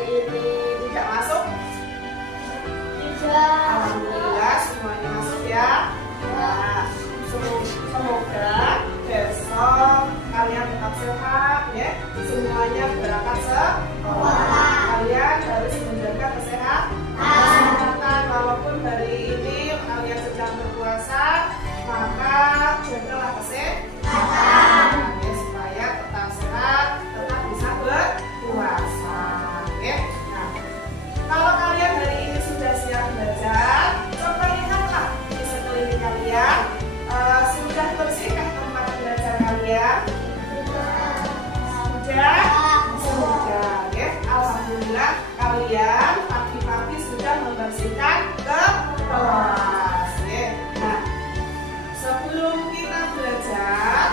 hari ini tidak masuk? Tidak. Alhamdulillah semuanya masuk ya. Nah, semoga besok kalian tetap sehat ya. Semuanya berangkat sekolah. Kalian harus menjaga kesehatan. Walaupun hari ini kalian sedang berpuasa, maka jagalah kesehatan ya, supaya tetap sehat, tetap bisa berpuasa. Oke. Nah, kalau kalian hari ini sudah siap belajar, coba lihatlah di sekeliling kalian. Sudah bersihkah tempat belajar kalian? Sudah? Sudah ya. Alhamdulillah kalian pagi-pagi sudah membersihkan kelas ya. Nah, sebelum kita belajar,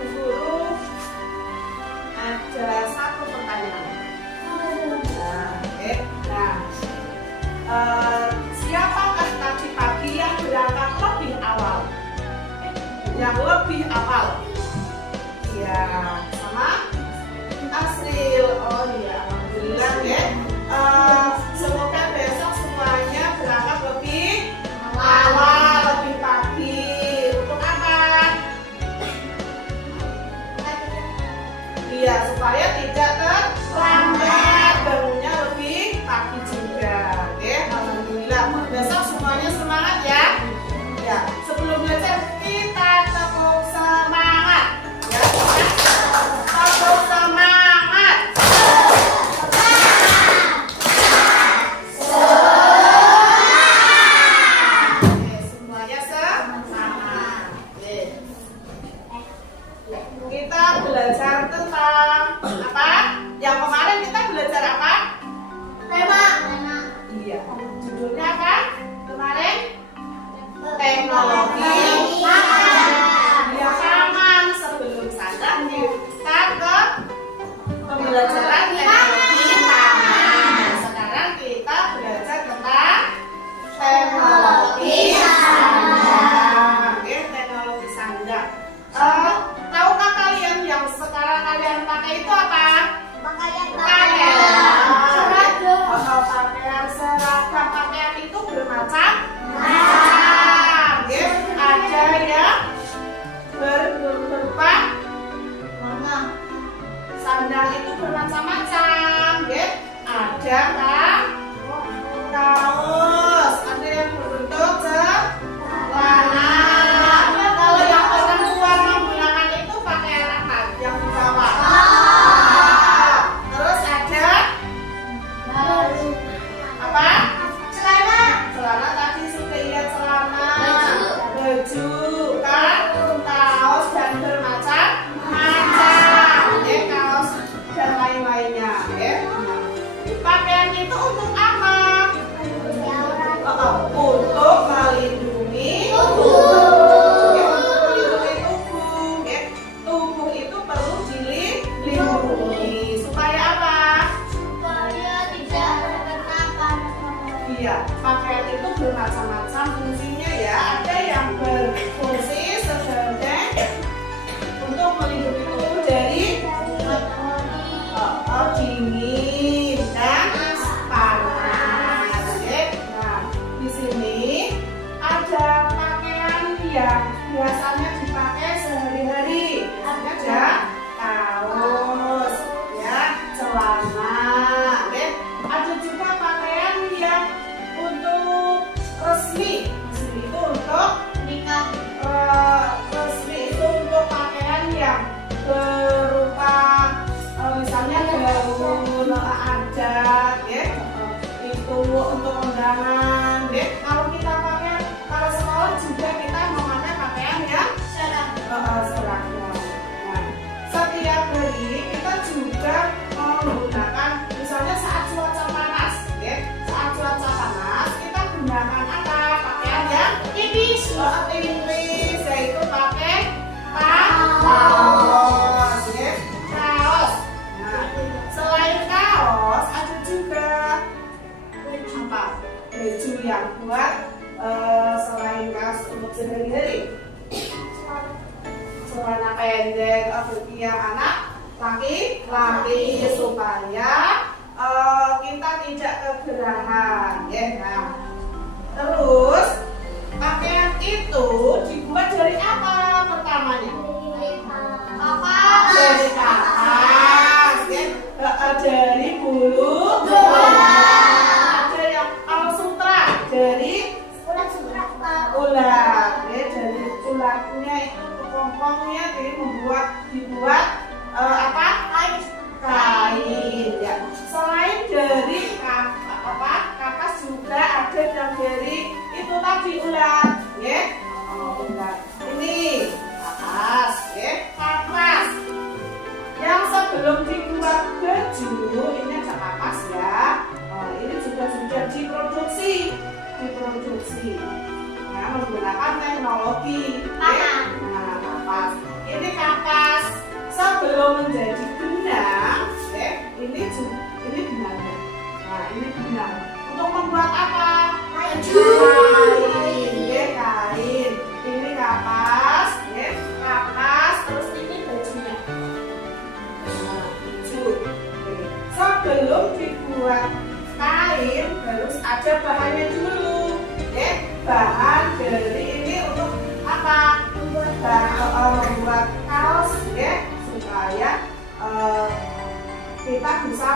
guru ada satu pertanyaan. Siapakah tadi pagi yang berangkat lebih awal? Yang lebih awal? Ya, sama Asril. Oh iya, alhamdulillah ya. Semoga besok semuanya berangkat lebih awal, lebih pagi. Untuk apa? Iya, supaya tidak terlambat, bangunnya lebih pagi juga. Oke, alhamdulillah. Besok semuanya semangat ya. Ya, sebelum belajar kita tepuk semangat. Ya, tepuk semangat. Oke, semuanya semangat. Oke. Kita belajar tentang apa? Yang kemarin kita belajar apa? Tema. Iya. Judulnya apa? Kemarin? Teknologi pangan. Sebelum sana kita ke pembelajaran teknologi pangan. Sekarang kita belajar tentang teknologi sandang. Oke, teknologi sandang. Tahukah kalian yang sekarang kalian pakai itu apa? Pakaian seragam. Pakaian itu bermacam-macam. Ya, ada yang berupa sandal itu bermacam-macam. Ya, ada kan kaos, ada yang berbentuk celana. Kalau yang perempuan menggunakan itu pakaian apa? Yang di bawah. Terus ada apa? Celana tadi sudah lihat celana, baju kan, kaos dan bermacam-macam ya, kaos dan lain-lainnya ya. Pakaian itu untuk apa? Untuk melindungi tubuh ya, untuk melindungi tubuh ya. Tubuh itu perlu dilindungi supaya apa? Iya, pakaian itu bermacam-macam fungsinya ya. Ada yang berfungsi sebagai untuk melindungi tubuh dari dingin dan panas. Nah, di sini ada pakaian yang biasanya dipakai sehari-hari. Ada kaos, ya, celana. Ada juga pakaian yang untuk resmi. Resmi itu untuk nikah. Resmi itu untuk pakaian yang berupa misalnya gaun adat, ya. Itu untuk undangan. Kalau kita pakai, kalau sekolah juga kita memakai pakaian yang seragam. Nah, setiap hari kita juga menggunakan, misalnya saat cuaca panas, ya. Saat cuaca panas kita gunakan apa? Pakaian yang tipis, yaitu pakai kaos, ya. Kaos. Nah, selain kaos ada juga apa? Baju yang buat selain kaos untuk sehari-hari. Celana pendek bagi yang anak laki-laki. lapis supaya kita tidak kegerahan, ya. Nah, terus pakaian itu dibuat dari apa pertamanya? Dari kapas, ya. Dari bulu ada yang sutra dari ulat, ya. Dari ulatnya itu kepompongnya dibuat apa? Kain, ya. Selain dari kapas juga ada yang dari itu tadi ulat, ya. Ulat. Ini kapas, ya. Kapas yang sebelum dibuat baju ini ada kapas, ya. Ini juga sudah diproduksi, ya, menggunakan teknologi, ya. Nah, kapas. Ini kapas sebelum menjadi benang, ya. Ini benangnya. Nah, ini benang. Untuk membuat apa? Kain, ya, kain. Ini kapas, ya. Kapas, terus ini bajunya. Nah, baju. Sebelum dibuat kain harus ada bahannya dulu, ya. Bahan dari ini untuk apa? Membuat kaos, ya, supaya kita bisa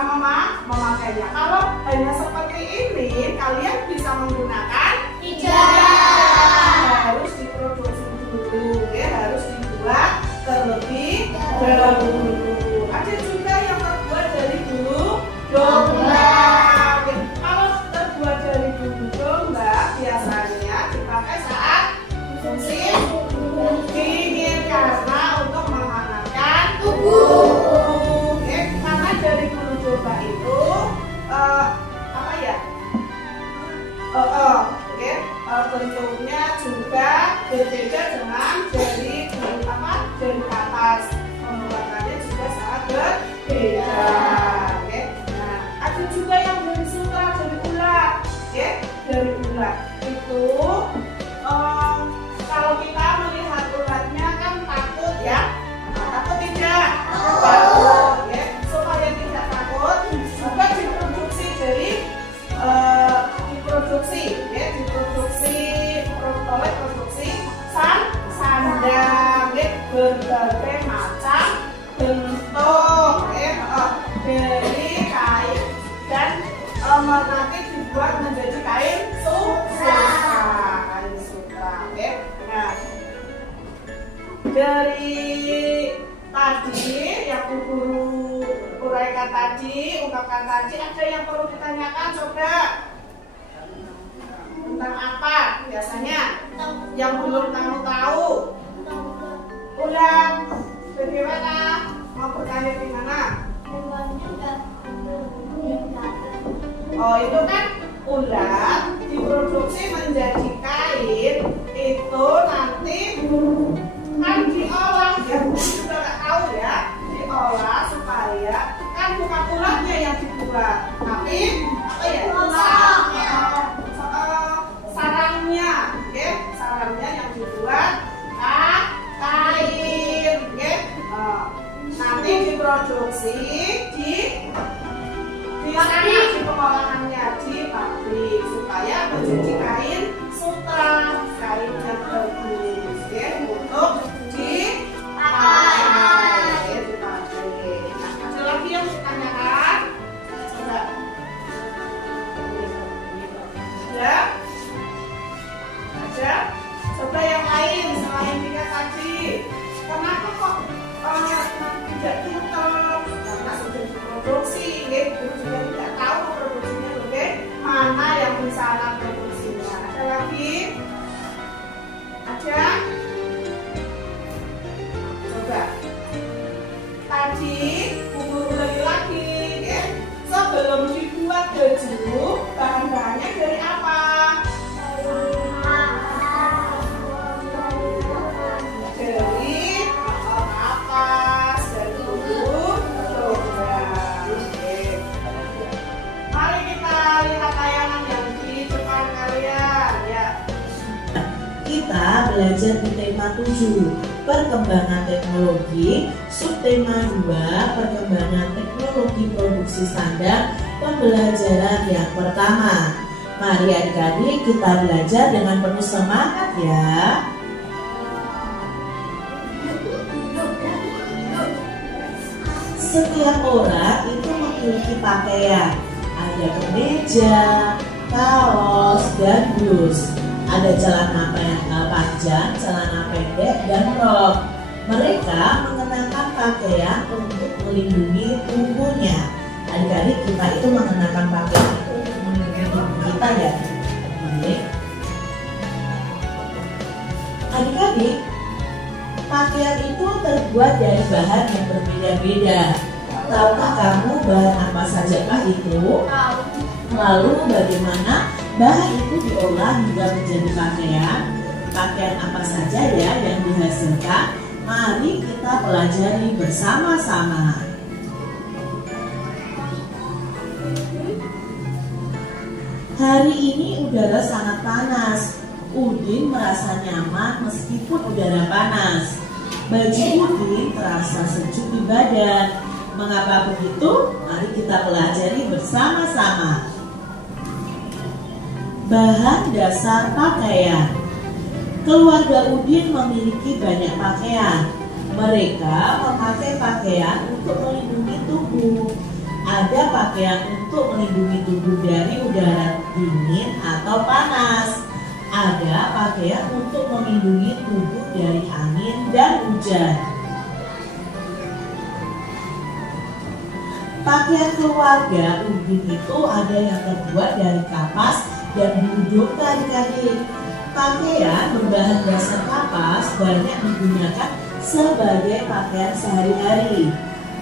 memakainya. Kalau hanya seperti ini, kalian bisa menggunakan harus diproduksi dulu, ya, harus dibuat terlebih dahulu. Ada juga yang terbuat dari bulu domba. Kalau terbuat dari bulu domba biasanya dipakai saat musim dingin karena untuk menghangatkan tubuh. Karena dari bulu domba itu apa ya? Bentuknya juga berbeda dengan dari kapas. Pembuatannya juga sangat berbeda. Nah, ada juga yang dari sutra, dari ulat, dari ulat itu kalau kita melihat ulatnya kan takut, ya. Takut tidak? Takut, ya. Supaya tidak takut juga diproduksi dari sandal, berbagai macam bentuk, dari kain dan nanti dibuat menjadi kain sutra. Nah, dari tadi yang guru uraikan tadi, ungkapkan tadi, ada yang perlu ditanyakan, coba? Tentang apa biasanya? Yang belum kamu tahu? Ulang. Bagaimana? Mau bertanya di mana? Oh, itu kan ulat diproduksi menjadi kain, itu nanti kan diolah, ya. Sudah nggak tahu, ya? Diolah supaya kan bukan ulatnya yang dibuat, tapi apa ya? Sarangnya, ya, sarangnya yang dibuat kain, ya. Nanti diproduksi di sana, di pengolahannya di pabrik supaya menjadi kain sutra, kain yang bagus, ya, untuk dipakai, ya, di pabrik. Nah, ada lagi yang ditanyakan? Coba. Ya. Ada? Coba yang lain selain tiga tadi. Kenapa kok tidak tutup? Karena sudah diproduksi, guru juga tidak tahu produksinya, mana yang bisa anak produksinya. Ada lagi? Ada? Coba. Tadi guru ulangi lagi, ya. Sebelum dibuat baju, bahan-bahannya dari apa? Kita belajar di tema 7, perkembangan teknologi Subtema 2, perkembangan teknologi produksi sandang, pembelajaran yang pertama. Mari adik-adik kita belajar dengan penuh semangat ya. Setiap orang itu memiliki pakaian. Ada kemeja, kaos, dan blus. Ada celana panjang, celana pendek, dan rok. Mereka mengenakan pakaian untuk melindungi tubuhnya. Adik-adik kita itu mengenakan pakaian itu untuk melindungi tubuh kita ya. Adik-adik, pakaian itu terbuat dari bahan yang berbeda-beda. Tahukah kamu bahan apa sajakah itu? Lalu bagaimana bahan itu diolah hingga menjadi pakaian? Pakaian apa saja ya yang dihasilkan? Mari kita pelajari bersama-sama. Hari ini udara sangat panas. Udin merasa nyaman meskipun udara panas. Baju Udin terasa sejuk di badan. Mengapa begitu? Mari kita pelajari bersama-sama. Bahan dasar pakaian. Keluarga Udin memiliki banyak pakaian. Mereka memakai pakaian untuk melindungi tubuh. Ada pakaian untuk melindungi tubuh dari udara dingin atau panas. Ada pakaian untuk melindungi tubuh dari angin dan hujan. Pakaian keluarga Udin itu ada yang terbuat dari kapas dan bulu domba adik-adik. Pakaian berbahan dasar kapas banyak digunakan sebagai pakaian sehari-hari.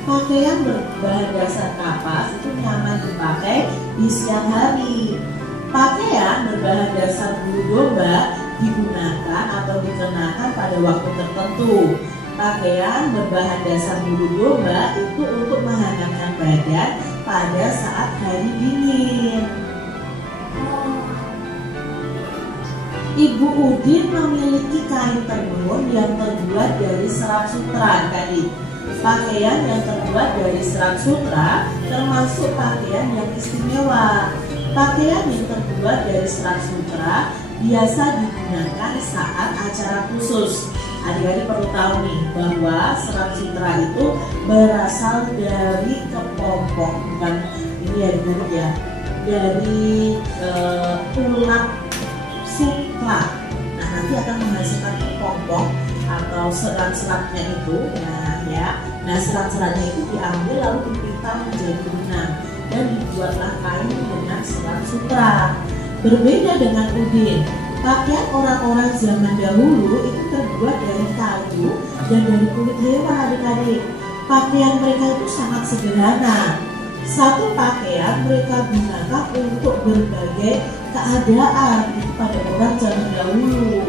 Pakaian berbahan dasar kapas itu nyaman dipakai di siang hari. Pakaian berbahan dasar bulu domba digunakan atau dikenakan pada waktu tertentu. Pakaian berbahan dasar bulu domba itu untuk menghangatkan badan pada saat hari dingin. Ibu Udin memiliki kain tenun yang terbuat dari serat sutra tadi. Pakaian yang terbuat dari serat sutra termasuk pakaian yang istimewa. Pakaian yang terbuat dari serat sutra biasa digunakan saat acara khusus. Adik-adik perlu tahu nih bahwa serat sutra itu berasal dari kepompong, bukan ini ya adik-adik ya, dari tulang sutra. Nah nanti akan menghasilkan kepompong atau serat-seratnya itu. Nah serat-seratnya itu diambil lalu dipita menjadi benang dan dibuatlah kain dengan serat sutra. Berbeda dengan Udin, pakaian orang-orang zaman dahulu itu terbuat dari kayu dan dari kulit hewan adik-adik. Pakaian mereka itu sangat sederhana. Satu pakaian mereka gunakan untuk berbagai keadaan itu pada orang zaman dahulu.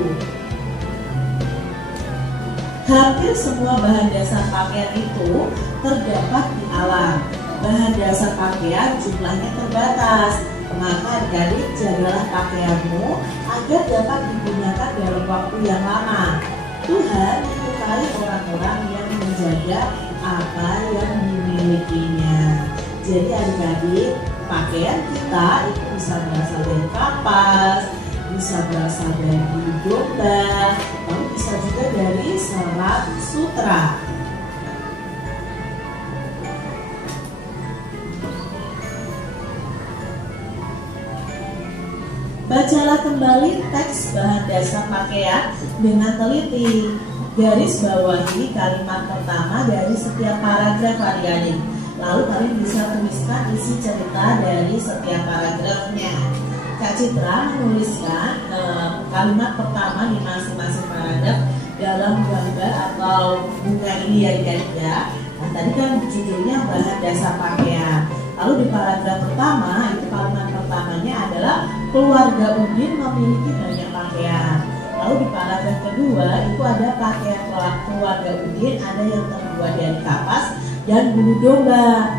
Hampir semua bahan dasar pakaian itu terdapat di alam. Bahan dasar pakaian jumlahnya terbatas. Maka adik-adik jagalah pakaianmu agar dapat digunakan dalam waktu yang lama. Tuhan menyukai orang-orang yang menjaga apa yang dimilikinya. Jadi adik-adik, pakaian kita itu bisa berasal dari kapas, bisa berasal dari bulu domba, lalu bisa juga dari serat sutra. Bacalah kembali teks bahan dasar pakaian dengan teliti. Garis bawahi kalimat pertama dari setiap paragraf adik-adik. Lalu kalian bisa tuliskan isi cerita dari setiap paragrafnya. Kak Citra menuliskan kalimat pertama di masing-masing paragraf dalam gambar atau bunga ini ya adik-adik ya. Nah tadi kan judulnya bahan dasar pakaian. Lalu di paragraf pertama itu kalimat pertamanya adalah keluarga Udin memiliki banyak pakaian. Lalu di paragraf kedua itu ada pakaian keluarga Udin ada yang terbuat dari kapas dan bulu domba.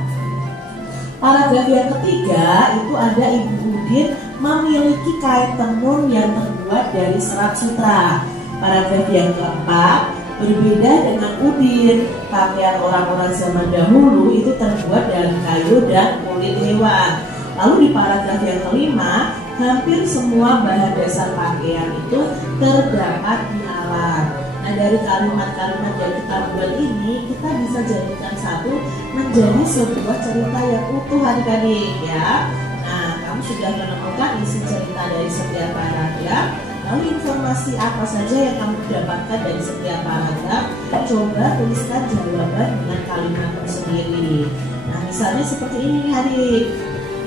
Paragraf yang ketiga itu ada Ibu Udin memiliki kain tenun yang terbuat dari serat sutra. Paragraf yang keempat, Berbeda dengan udin, pakaian orang-orang zaman dahulu itu terbuat dari kayu dan kulit hewan. Lalu di paragraf yang kelima, hampir semua bahan dasar pakaian itu terdapat di alam. Nah, dari kalimat-kalimat yang kita buat ini, kita bisa jadikan satu menjadi sebuah cerita yang utuh adik-adik ya. Nah, kamu sudah menemukan isi cerita dari setiap paragraf. Lalu informasi apa saja yang kamu dapatkan dari setiap paragraf, coba tuliskan jawaban dengan kalimat sendiri. Nah, misalnya seperti ini nih adik.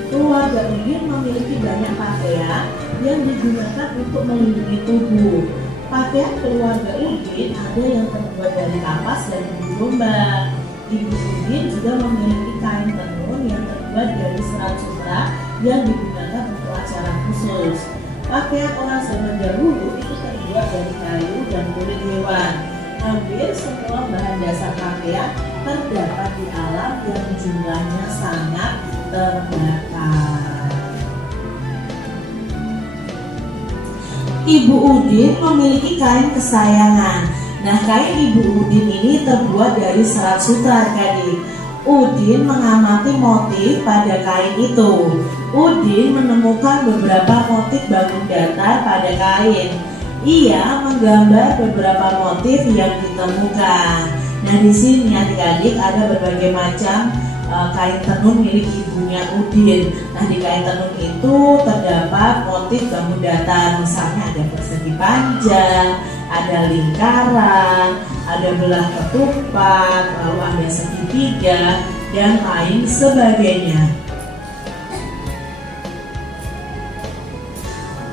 Keluarga Udin memiliki banyak pakaian yang digunakan untuk melindungi tubuh. Pakaian keluarga Udin ada yang terbuat dari kapas dan bulu domba. Ibu Udin juga memiliki kain tenun yang terbuat dari serat sutra yang digunakan untuk acara khusus. Pakaian orang zaman dahulu itu terbuat dari kayu dan kulit hewan. Hampir semua bahan dasar pakaian terdapat di alam yang jumlahnya sangat terbatas. Ibu Udin memiliki kain kesayangan. Nah, kain Ibu Udin ini terbuat dari serat sutra adik. Udin mengamati motif pada kain itu. Udin menemukan beberapa motif bangun datar pada kain. Ia menggambar beberapa motif yang ditemukan. Nah, di sini adik-adik ada berbagai macam kain tenun milik ibunya Udin. Nah, di kain tenun itu terdapat motif bangun datar. Misalnya ada persegi panjang, ada lingkaran, ada belah ketupat, lalu ada segitiga, dan lain sebagainya.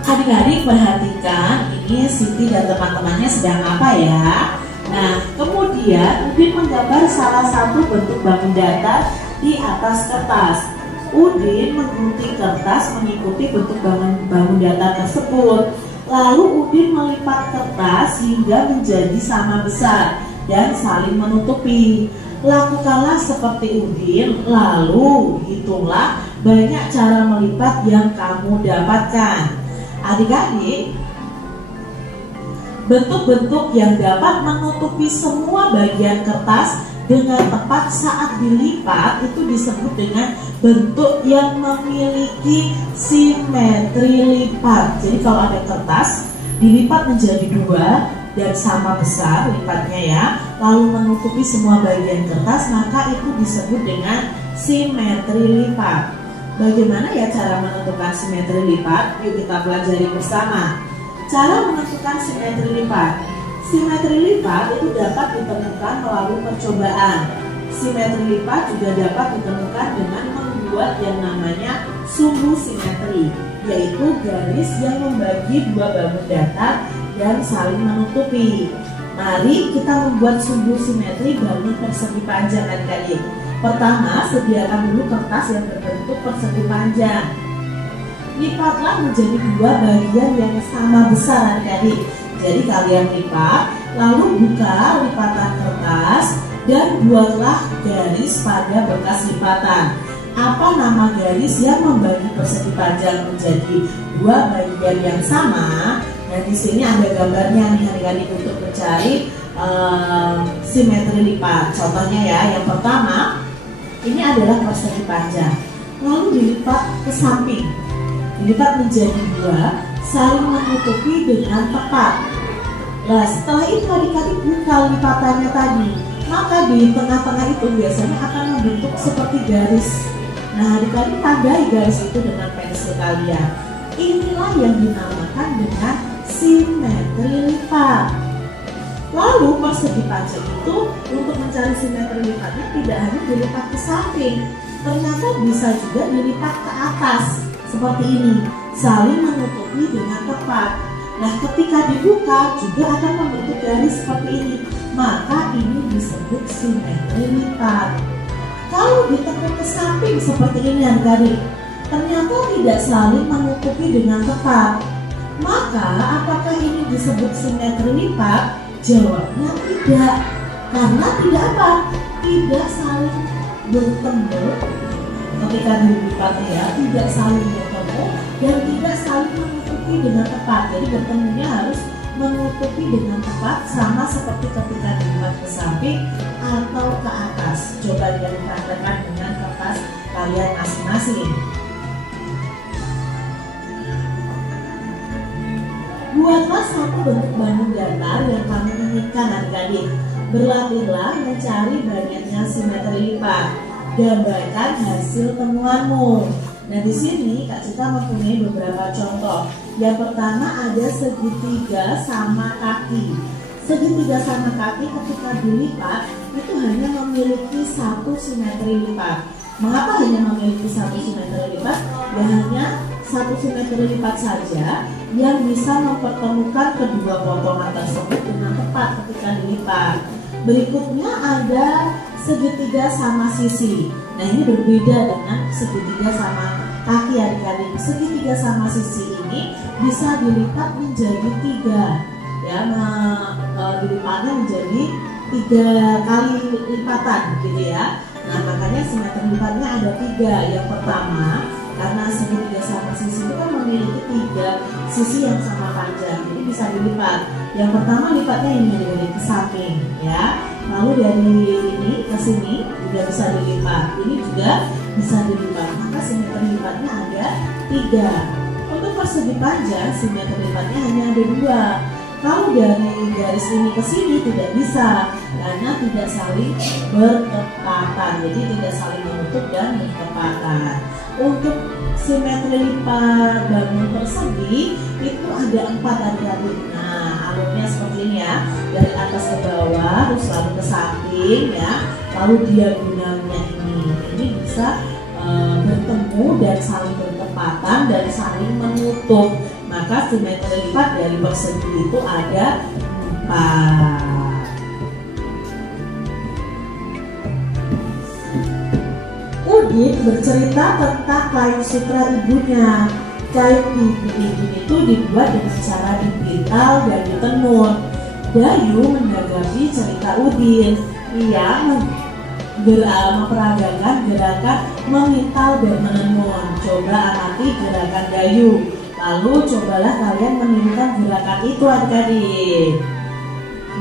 Adik-adik perhatikan, ini Siti dan teman-temannya sedang apa ya? Nah, kemudian Udin menggambar salah satu bentuk bangun datar di atas kertas. Udin menggunting kertas mengikuti bentuk bangun datar tersebut. Lalu Udin melipat kertas hingga menjadi sama besar dan saling menutupi. Lakukanlah seperti Udin, lalu hitunglah banyak cara melipat yang kamu dapatkan. Adik-adik, bentuk-bentuk yang dapat menutupi semua bagian kertas dengan tepat saat dilipat itu disebut dengan bentuk yang memiliki simetri lipat. Jadi kalau ada kertas dilipat menjadi dua dan sama besar lipatnya ya, lalu menutupi semua bagian kertas, maka itu disebut dengan simetri lipat. Bagaimana ya cara menentukan simetri lipat? Yuk kita pelajari bersama. Cara menentukan simetri lipat. Simetri lipat itu dapat ditemukan melalui percobaan. Simetri lipat juga dapat ditemukan dengan membuat yang namanya sumbu simetri, yaitu garis yang membagi dua bangun datar dan saling menutupi. Mari kita membuat sumbu simetri bangun persegi panjang adik-adik. Pertama, sediakan dulu kertas yang berbentuk persegi panjang. Lipatlah menjadi dua bagian yang sama besar adik-adik. Jadi kalian lipat, lalu buka lipatan kertas dan buatlah garis pada bekas lipatan. Apa nama garis yang membagi persegi panjang menjadi dua bagian yang sama? Nah, di sini ada gambarnya nih adik-adik untuk mencari simetri lipat. Contohnya ya, yang pertama ini adalah persegi panjang, lalu dilipat ke samping, dilipat menjadi dua, saling menutupi dengan tepat. Nah, setelah itu adik-adik buka lipatannya tadi, maka di tengah-tengah itu biasanya akan membentuk seperti garis. Nah, adik-adik tandai garis itu dengan pensil kalian. Inilah yang dinamakan dengan simetri lipat. Lalu persegi panjang itu untuk mencari simetri lipatnya tidak hanya dilipat ke samping, ternyata bisa juga dilipat ke atas seperti ini, saling menutupi dengan tepat. Nah, ketika dibuka juga akan membentuk garis seperti ini, maka ini disebut simetri lipat. Kalau ditekuk ke samping seperti ini adik-adik, ternyata tidak saling menutupi dengan tepat, maka apakah ini disebut simetri lipat? Jawabnya tidak, karena tidak apa? Tidak saling bertemu ketika dilipat ya, tidak saling bertemu dan tidak saling menutupi dengan tepat. Jadi bertemunya harus menutupi dengan tepat sama seperti ketika dilipat ke samping atau ke atas. Coba dipraktekkan dengan kertas kalian masing-masing. Buatlah satu bentuk Bandung datar yang kamu inginkan adik-adik. Berlatihlah mencari banyaknya simetri lipat. Gambarkan hasil temuanmu. Nah, di sini Kak Cita mempunyai beberapa contoh. Yang pertama ada segitiga sama kaki. Segitiga sama kaki ketika dilipat itu hanya memiliki satu simetri lipat. Mengapa hanya memiliki satu simetri lipat? Ya hanya satu simetri lipat saja yang bisa mempertemukan kedua potongan tersebut dengan tepat ketika dilipat. Berikutnya ada segitiga sama sisi. Nah, ini berbeda dengan segitiga sama kaki adik-adik. Segitiga sama sisi ini bisa dilipat menjadi 3, ya, dilipatnya menjadi 3 kali lipatan gitu ya. Nah, makanya simetri lipatnya ada 3. Yang pertama, karena segitiga sama sisi itu kan memiliki 3 sisi yang sama panjang, jadi bisa dilipat. Yang pertama lipatnya ini dari ke samping, ya. Lalu dari ini ke sini juga bisa dilipat. Ini juga bisa dilipat. Maka simetri lipatnya ada 3. Untuk persegi panjang simetri lipatnya hanya ada 2. Kalau dari garis ini ke sini tidak bisa karena tidak saling bertepatan. Jadi tidak saling menutup dan bertepatan. Untuk simetri lipat bangun persegi itu ada 4 adik-adik. Nah, alurnya seperti ini ya, dari atas ke bawah, terus lalu ke samping ya, lalu diagonalnya ini bisa bertemu dan saling bertepatan dan saling menutup. Maka simetri lipat dari persegi itu ada 4. Udin bercerita tentang kain sutra ibunya. Kain ibu itu dibuat dengan cara dipintal dan ditenun. Dayu menanggapi cerita Udin. Ia memperagakan gerakan memintal dan menenun. Coba amati gerakan Dayu. Lalu cobalah kalian menirukan gerakan itu adik-adik.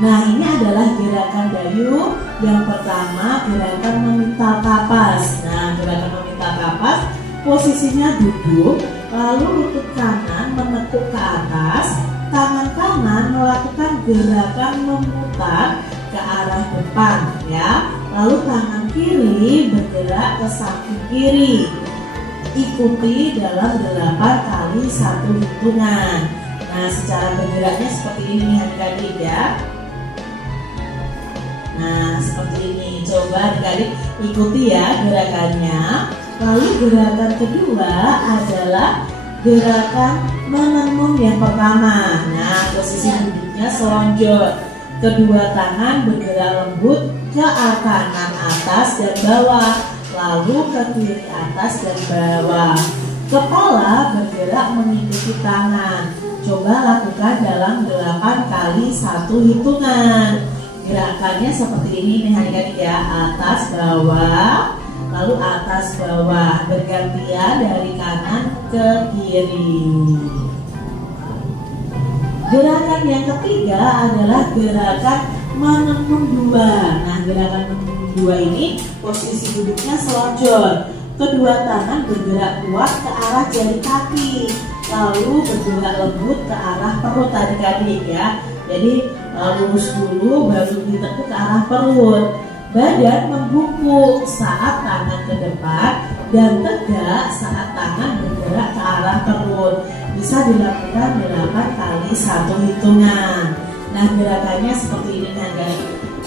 Nah, ini adalah gerakan Dayu. Yang pertama gerakan memintal kapas. Nah, gerakan memintal kapas posisinya duduk, lalu lutut kanan menekuk ke atas, tangan kanan melakukan gerakan memutar ke arah depan ya. Lalu tangan kiri bergerak ke samping kiri. Ikuti dalam 8 kali 1 hitungan. Nah, secara bergeraknya seperti ini adik-adik ya. Nah, seperti ini. Coba adik-adik ikuti ya gerakannya. Lalu gerakan kedua adalah gerakan menenun yang pertama. Nah, posisi duduknya selonjor. Kedua tangan bergerak lembut ke kanan atas dan bawah, lalu ke kiri atas dan bawah. Kepala bergerak mengikuti tangan. Coba lakukan dalam 8 kali 1 hitungan. Gerakannya seperti ini nih adik-adik ya, atas bawah, lalu atas bawah, bergantian dari kanan ke kiri. Gerakan yang ketiga adalah gerakan menenun 2. Nah, gerakan menenun 2 ini posisi duduknya selonjor. Kedua tangan bergerak kuat ke arah jari kaki, lalu bergerak lembut ke arah perut adik-adik ya. Jadi lurus dulu baru ditekuk ke arah perut. Badan membungkuk saat tangan ke depan dan tegak saat tangan bergerak ke arah perut. Bisa dilakukan 8 kali 1 hitungan. Nah, gerakannya seperti ini kan guys.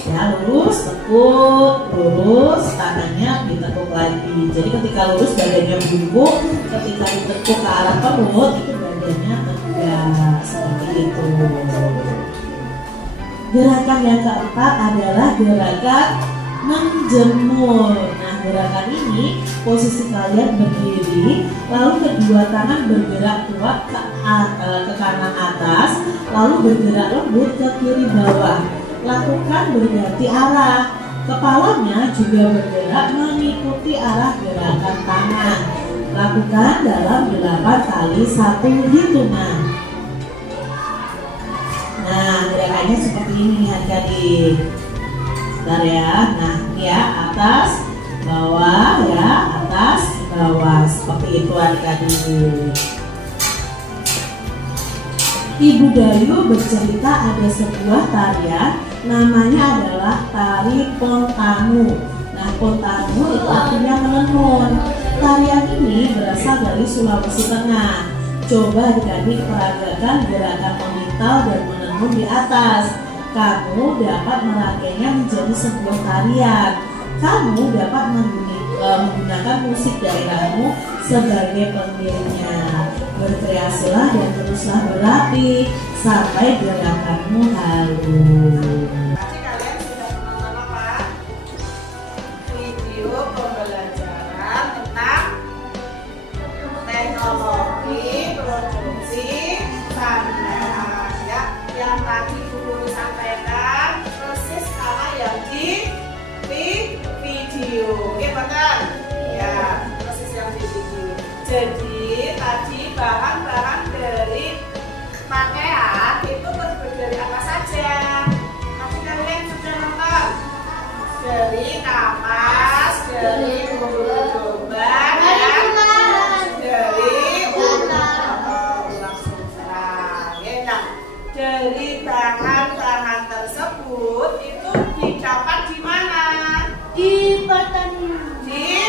Ya, lurus, tekuk, lurus, tangannya ditekuk lagi. Jadi ketika lurus badannya bungkuk, ketika ditekuk ke arah perut itu badannya tegak seperti itu. Gerakan yang keempat adalah gerakan menjemur. Nah, gerakan ini posisi kalian berdiri, lalu kedua tangan bergerak kuat ke kanan atas, lalu bergerak lembut ke kiri bawah. Lakukan berganti arah. Kepalanya juga bergerak mengikuti arah gerakan tangan. Lakukan dalam 8 kali 1 hitungan. polanya seperti ini adik-adik. Bentar ya. Nah, ini ya, atas, bawah ya, atas, bawah. Seperti itu adik-adik. Ibu Dayu bercerita ada sebuah tarian, namanya adalah tari Pontanu. Nah, Pontanu itu artinya menenun. Tarian ini berasal dari Sulawesi Tengah. Coba adik-adik peragakan gerakan memintal dan menenun di atas. Kamu dapat merangkainya menjadi sebuah tarian. Kamu dapat menggunakan musik daerahmu sebagai pengiringnya. Berkreasilah dan teruslah berlatih sampai gerakanmu halus. Pasti kalian sudah menonton apa? Video pembelajaran tentang teknologi produksi sandal ya, yang tadi guru sampaikan persis sama yang di video. Oke, benar? Ya, persis yang di video. Jadi tadi bahan-bahan dari pakaian itu terdiri dari apa saja? Tadi kalian sudah nonton dari kapas, dari bulu domba, dan dari ulang sutra. Nah, dari bahan-bahan tersebut itu didapat di mana? Di pertanian, di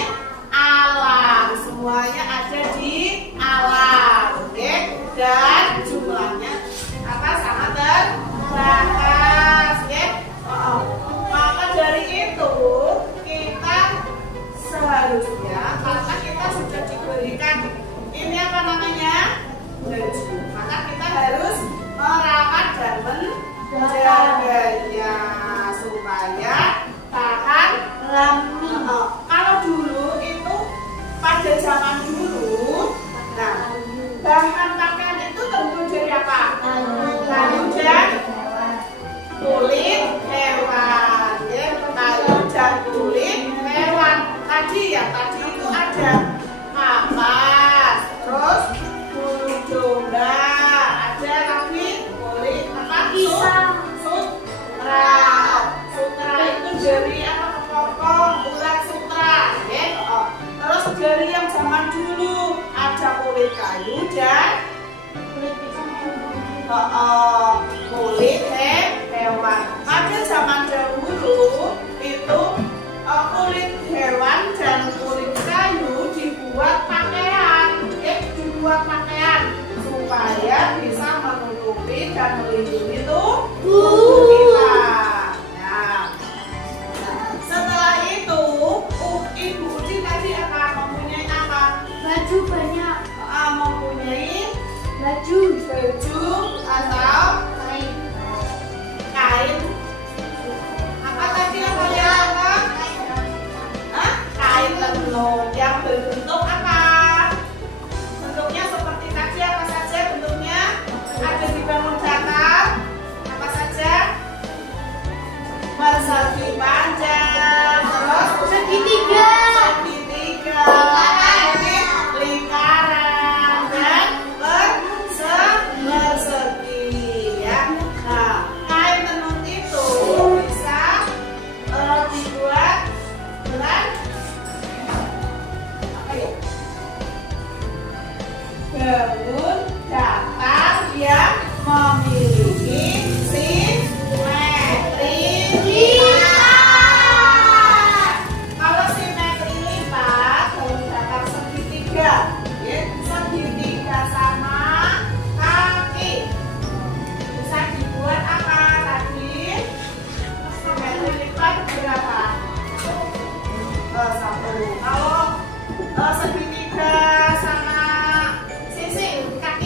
alam. Semuanya ada di alam, oke? Dan jumlahnya apa sangat terbatas, ya? Maka dari itu kita seharusnya karena kita sudah diberikan ini apa namanya baju, maka kita harus merawat dan menjaganya supaya tahan lama. Kalau dulu itu pada zaman dulu, nah bahan pakaian itu terdiri dari apa? Kayu dan kulit hewan, ya, kayu dan kulit hewan. Tadi itu ada kapas, terus bulu domba, ada lagi kulit apa? Sutra. Sutra itu dari apa? Kepokong, ulat sutra, ya. Terus dari yang zaman dulu ada kulit kayu dan kulit hewan. Pada zaman dahulu itu kulit hewan dan kulit kayu dibuat pakaian, supaya bisa menutupi dan melindungi tubuh kita. Nah, setelah itu Ibu Uci tadi apa? Mempunyai apa? Baju banyak. Mempunyai Baju atau kain. Apa tadi yang ya? Kain tenun yang berbentuk apa? Bentuknya seperti tadi apa saja bentuknya? Ada di bangun datar. Apa saja? Persegi panjang, terus segitiga, lingkaran, dan persegi, ya. Nah, kain tenun itu bisa dibuat dengan apa ya? Bangun datar yang memiliki simetri lipat. Kalau simetri lipat, bangun datar segitiga, ya, segitiga sama kaki. Bisa dibuat apa tadi? Simetri lipat berapa? 1. Kalau segitiga sama sisi kaki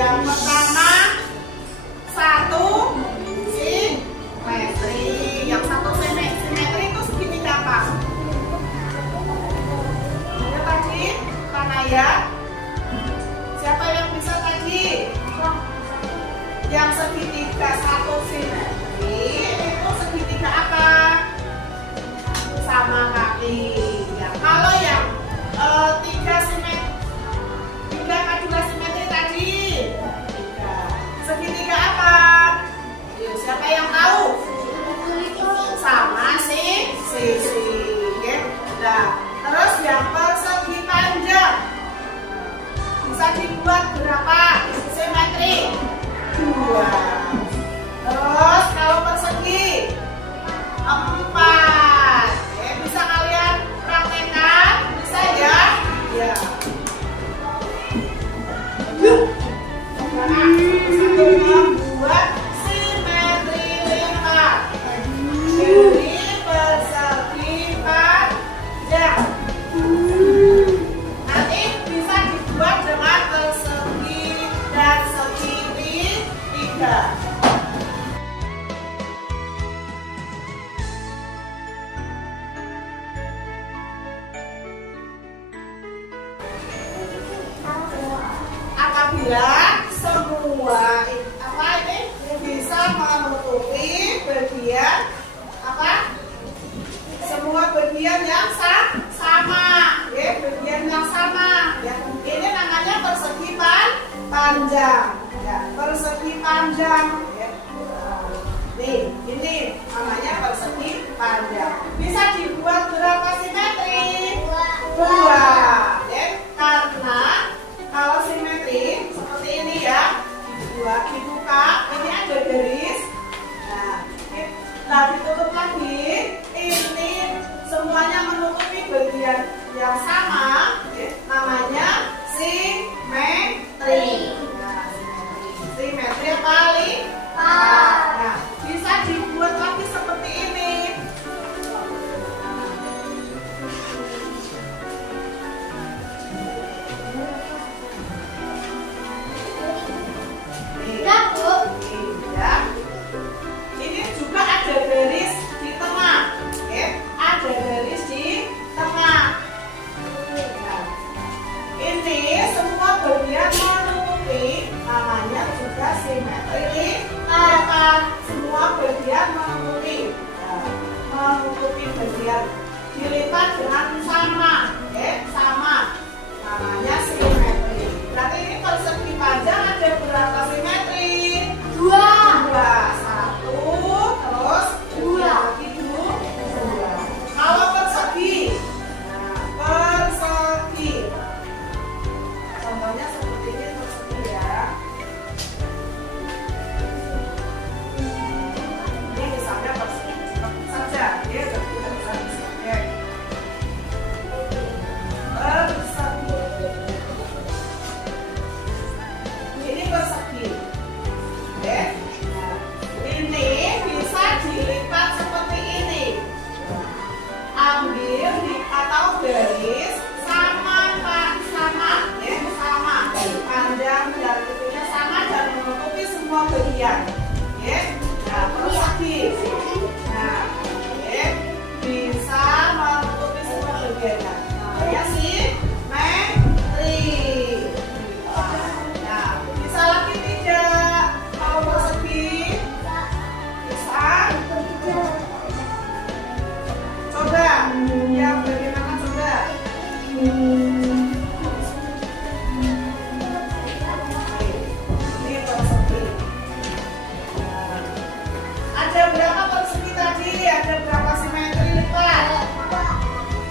Yang pertama satu simetri. Yang satu simetri itu segitiga apa? Ya tadi mana ya? Siapa yang bisa tadi? Yang segitiga satu simetri itu segitiga apa? Sama kaki. Ya, kalau yang tiga dua simetri tadi, segitiga apa? Yuk, siapa yang tahu? Sama sisi. Ya. Nah, terus yang persegi panjang bisa dibuat berapa simetri? 2. Terus kalau persegi 4. Bisa kalian praktekkan? Bisa ya? Ya. Satu membuat simetri 5 dari persegi panjang. Nanti bisa dibuat dengan persegi dan segitiga. Apabila semua ini bisa menutupi bagian semua bagian yang sama, ya, bagian yang sama, ya. Ini namanya persegi panjang, ya, persegi panjang, ya. Nih, ini namanya persegi panjang. Bisa dibuat berapa simetri? 2. Ya, karena kalau simetri seperti ini ya, dibuka, ini ada garis. Nah, ditutup lagi. Ini semuanya menutupi bagian yang sama, ya, namanya simetri. Nah, simetri apa, Li? Nah, bisa dibuat lagi seperti ini. Ini juga ada garis di tengah, ya. Ada garis di tengah. Nah, ini semua bagian menutupi, namanya juga simetri. Semua bagian menutupi, menutupi bagian dilipat dengan sama, ya, sama, namanya simetri. Berarti ini persegi panjang ada berapa simetri? 2. 1, terus 2 lagi 2. Kalau persegi, persegi, contohnya seperti ini persegi ya. Ini misalnya persegi saja, ya, tidak bisa disebut. Persegi. Ini persegi. Ya. Nah, ini bisa dilipat seperti ini. Ambil atau garis sama, ya, sama. Panjang dan lebarnya sama dan menutupi semua bagian. Ya. Nah, persegi. Nah, ya, bisa menutupi semua bagian. Namanya simetri. Nah, bisa lagi tidak? Kalau persegi bisa. Coba yang bagaimana, coba. Ini persegi. Ada berapa persegi tadi? Ada berapa simetri lipat?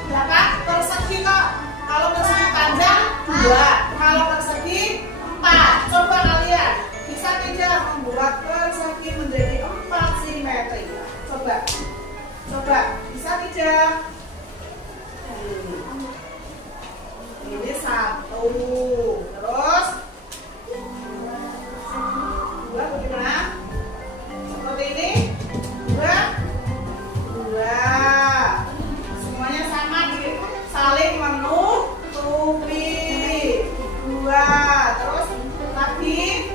Berapa persegi kok? Kalau persegi panjang 2, kalau persegi 4. Coba kalian bisa tidak membuat persegi menjadi 4 simetri? Coba, bisa tidak? Ini 1, terus 2 bagaimana? Seperti ini, 2. Semuanya sama, saling menutupi. 2, terus lagi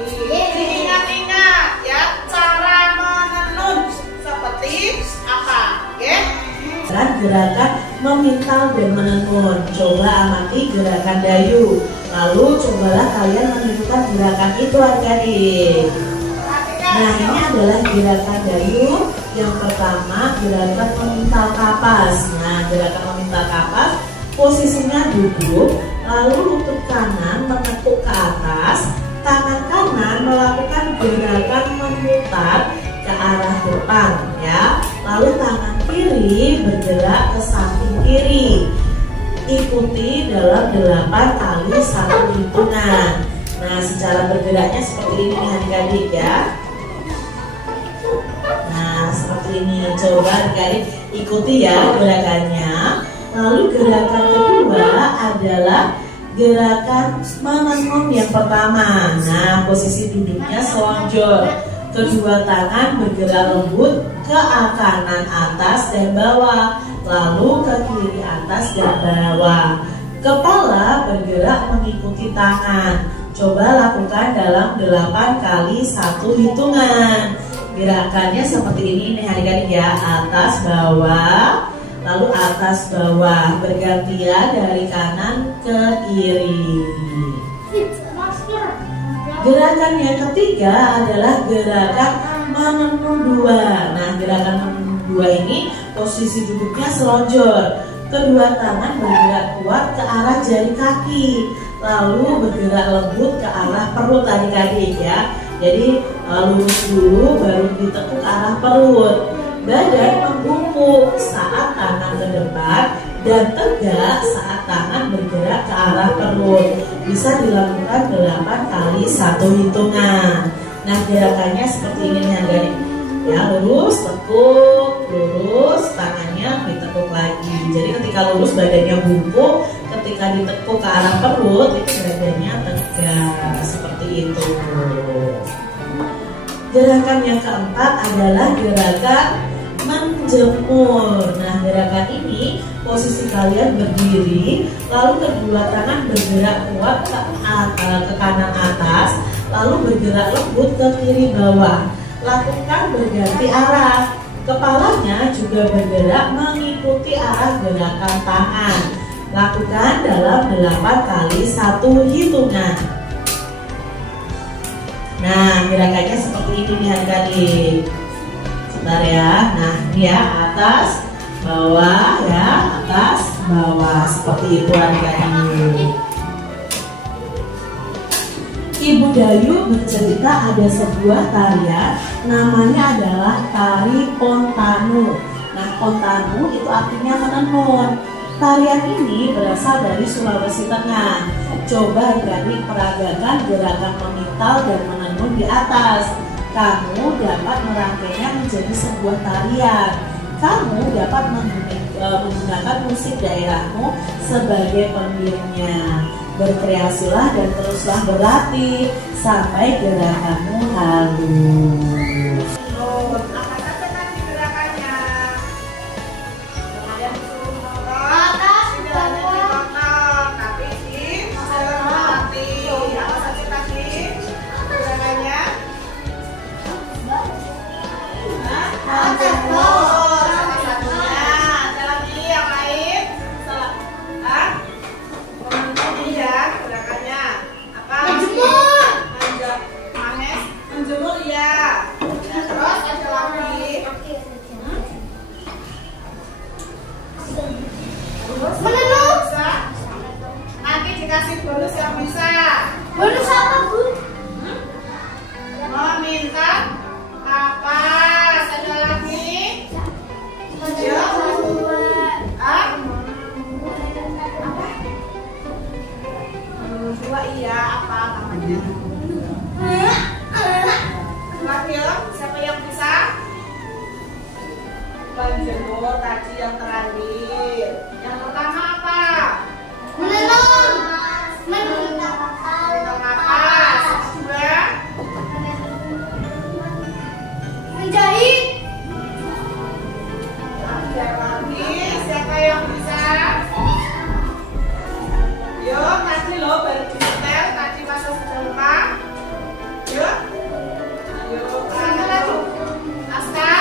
Diingat-ingat ya, cara menenun seperti apa, ya? Gerakan memintal dan menenun. Coba amati gerakan Dayu. Lalu cobalah kalian menirukan gerakan itu adik-adik. Nah, ini adalah gerakan Dayu. Yang pertama, gerakan memintal kapas. Nah, gerakan memintal kapas posisinya duduk, lalu lutut kanan menekuk ke atas, tangan kanan melakukan gerakan memutar ke arah depan ya. Lalu tangan kiri bergerak ke samping kiri. Ikuti dalam 8 kali 1 hitungan. Nah, secara bergeraknya seperti ini adik-adik ya. Nah, seperti ini. Coba adik-adik ikuti ya gerakannya. Lalu gerakan kedua adalah gerakan menenun yang pertama. Nah, posisi duduknya selonjor. Kedua tangan bergerak lembut ke kanan atas dan bawah, lalu ke kiri atas dan bawah. Kepala bergerak mengikuti tangan. Coba lakukan dalam 8 kali 1 hitungan. Gerakannya seperti ini nih adik-adik ya. Atas bawah, lalu atas bawah, bergantian dari kanan ke kiri. Gerakan yang ketiga adalah gerakan menenun 2. Nah, gerakan menenun 2 ini posisi duduknya selonjor. Kedua tangan bergerak kuat ke arah jari kaki, lalu bergerak lembut ke arah perut adik-adik ya. Jadi lurus dulu baru ditekuk ke arah perut. Badan membungkuk saat tangan ke depan dan tegak saat tangan bergerak ke arah perut. Bisa dilakukan 8 kali 1 hitungan. Nah, gerakannya seperti ini nih adik-adik. Ya, lurus, tekuk, lurus, tangannya ditekuk lagi. Jadi ketika lurus badannya bungkuk, ketika ditekuk ke arah perut itu badannya tegak seperti itu. Gerakan yang keempat adalah gerakan menjemur. Nah, gerakan ini posisi kalian berdiri, lalu kedua tangan bergerak kuat ke kanan atas, lalu bergerak lembut ke kiri bawah. Lakukan berganti arah. Kepalanya juga bergerak mengikuti arah gerakan tangan. Lakukan dalam 8 kali 1 hitungan. Nah, gerakannya seperti ini nih adik-adik. Sebentar ya. Nah, ini ya, atas, bawah ya, atas, bawah. Seperti itu adik-adik. Ibu Dayu bercerita ada sebuah tarian namanya adalah tari Kontanu. Nah, Kontanu itu artinya menenun. Tarian ini berasal dari Sulawesi Tengah. Coba adik-adik peragakan gerakan memintal dan menenun di atas. Kamu dapat merangkainya menjadi sebuah tarian. Kamu dapat menggunakan musik daerahmu sebagai pengiringnya. Berkreasilah dan teruslah berlatih sampai gerakanmu halus. Apa saja nanti gerakannya? Kalian disuruh menonton, tapi dicermati. Apa saja tadi gerakannya? Salah satunya. Ada lagi yang lain? Ya, gerakannya apa? Menjemur. Menjemur ya. Ayo tadi yang terakhir. Yang pertama apa? Menenun. Menenun napas. Kedua, Menjahit. ada lagi. Siapa yang bisa? Yuk, tadi lo baru detail. Tadi masuk sudah lupa. Yuk. Yuk, ayo. Aska.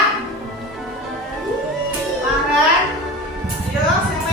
Maren. Yuk, siapa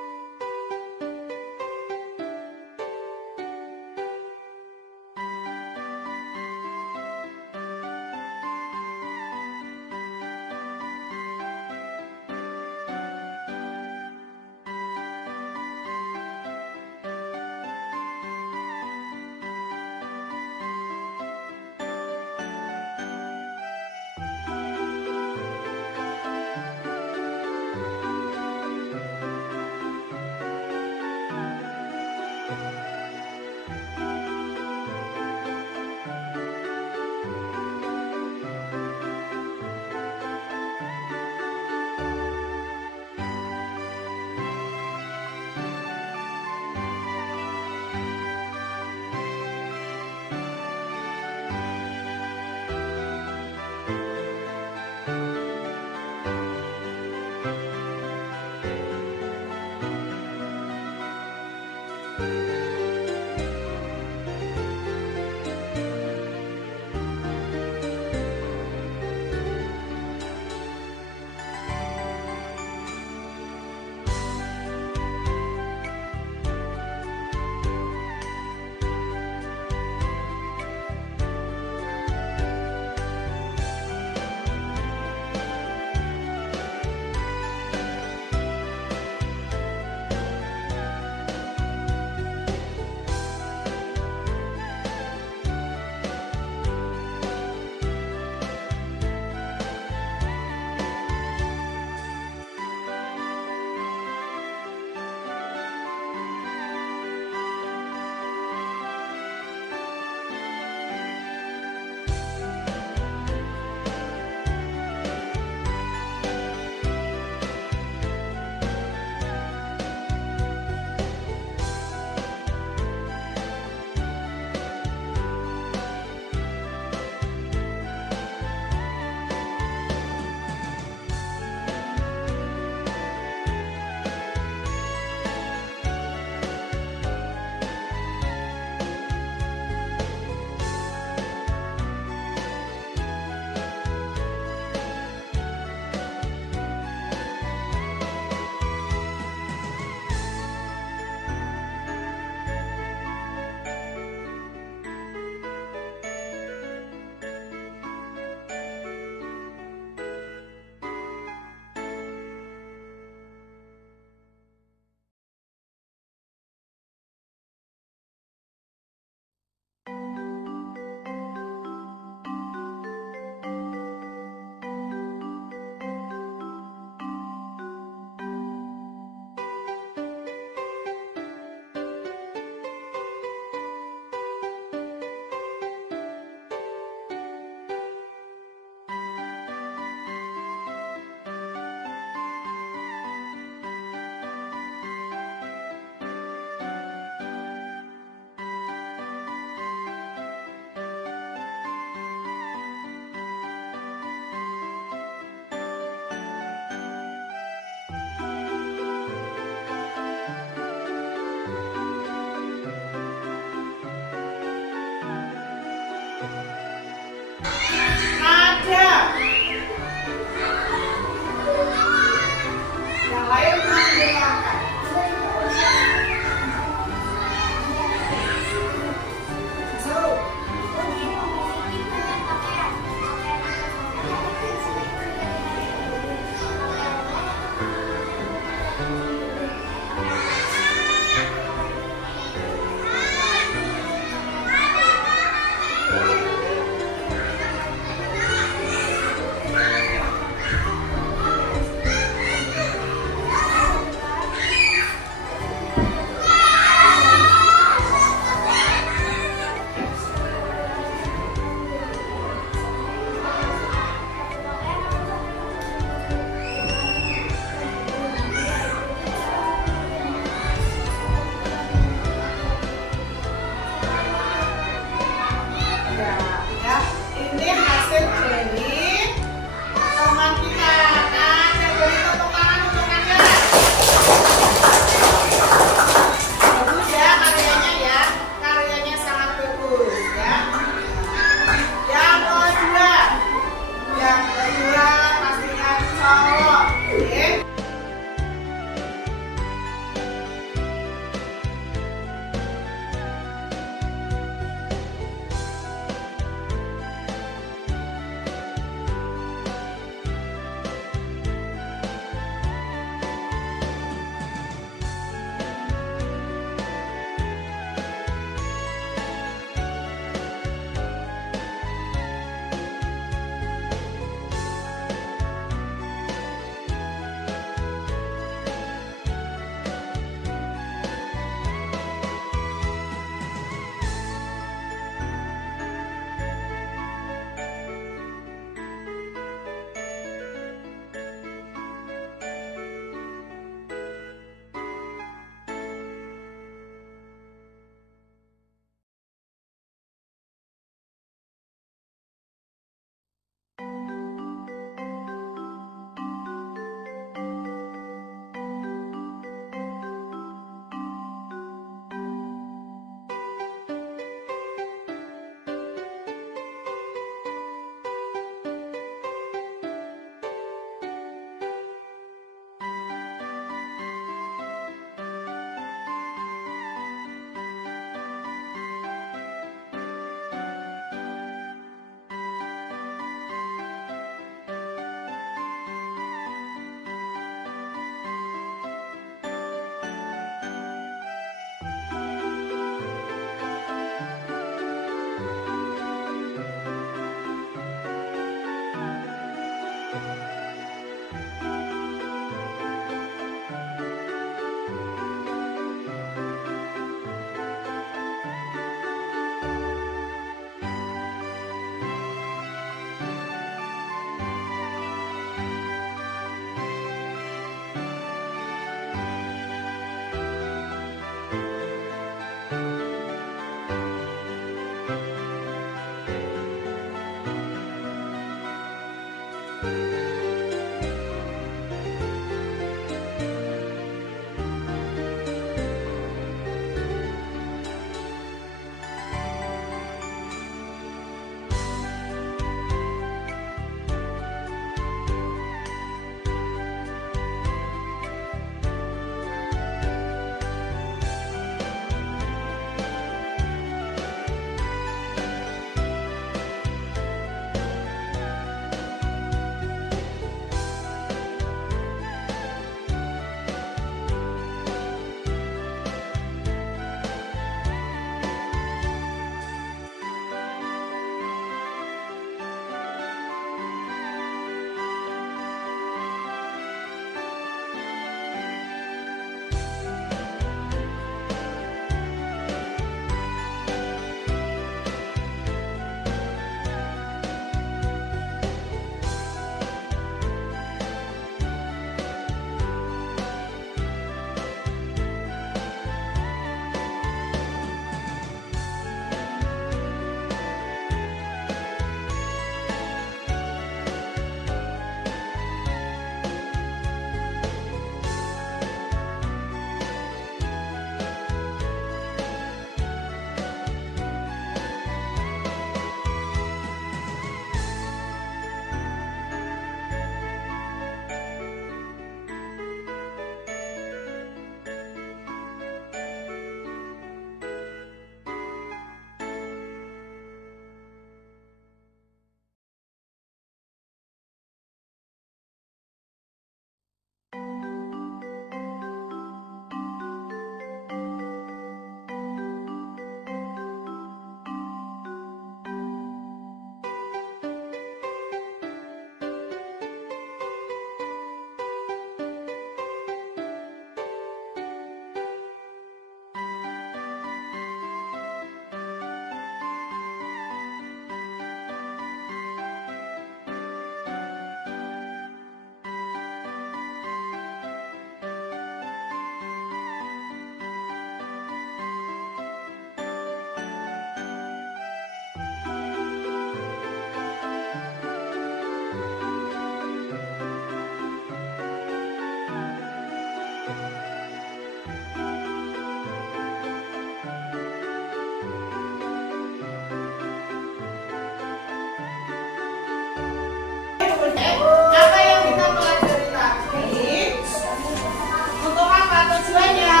tujuannya?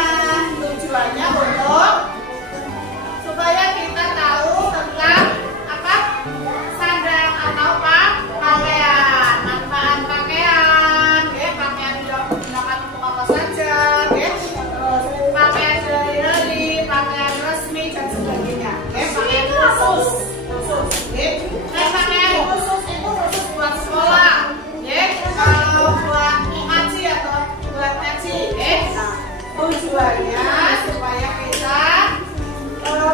Tujuannya untuk supaya kita tahu tentang apa? Sandang atau pakaian, manfaat pakaian, pakaian yang digunakan untuk apa saja, terus pakaian sehari-hari, pakaian resmi dan sebagainya, pakaian khusus, pakaian khusus itu khusus buat sekolah, kalau buat ngaji atau buat ngaji, tujuannya supaya kita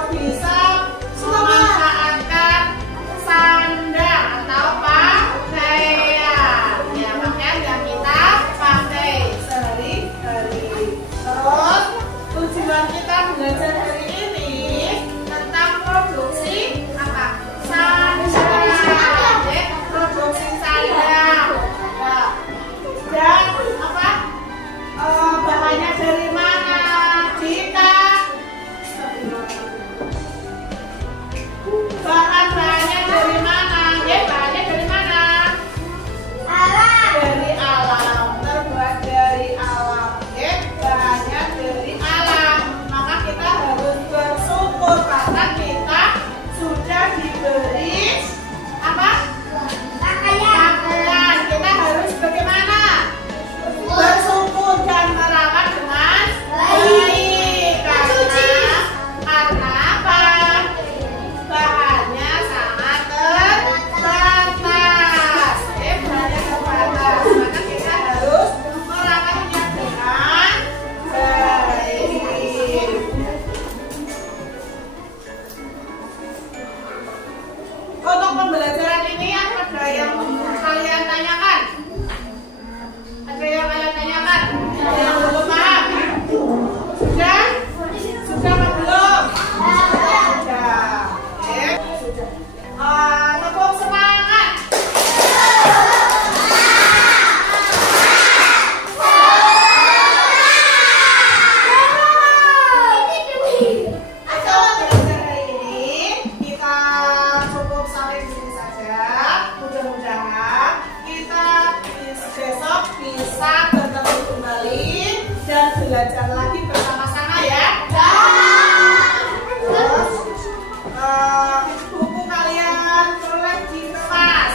bisa memanfaatkan sandang atau pakaian, pakaian yang kita pakai sehari-hari. Terus tujuan kita belajar hari ini tentang produksi apa? Sandang, produksi sandang. Dan apa? Bahannya dari mana? Bahan-bahannya dari mana? Bahannya dari mana? Alam. Dari alam, terbuat dari alam. Bahannya dari alam. Maka kita harus bersyukur karena kita sudah diberi apa? Pakaian. Kita harus bagaimana? Bersyukur dan merawat dengan baik. Karena apa? Bahannya sangat terbatas. Bahannya terbatas. Maka kita harus merawatnya dengan baik. Untuk pembelajaran ini ada yang kalian tanyakan? Ada yang kalian tanyakan? Ada yang belum paham? Sudah? Sudah atau belum? Sudah. Tepuk semangat. Atau belajar hari ini kita cukup sampai di sini saja. Mudah-mudahan kita besok bisa bertemu kembali dan belajar lagi bersama-sama ya. Terus buku kalian colek di kelas.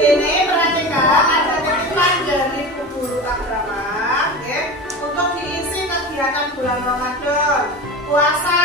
Ini perhatikan ada titipan dari Bu Guru Agama untuk diisi kegiatan bulan Ramadan, puasa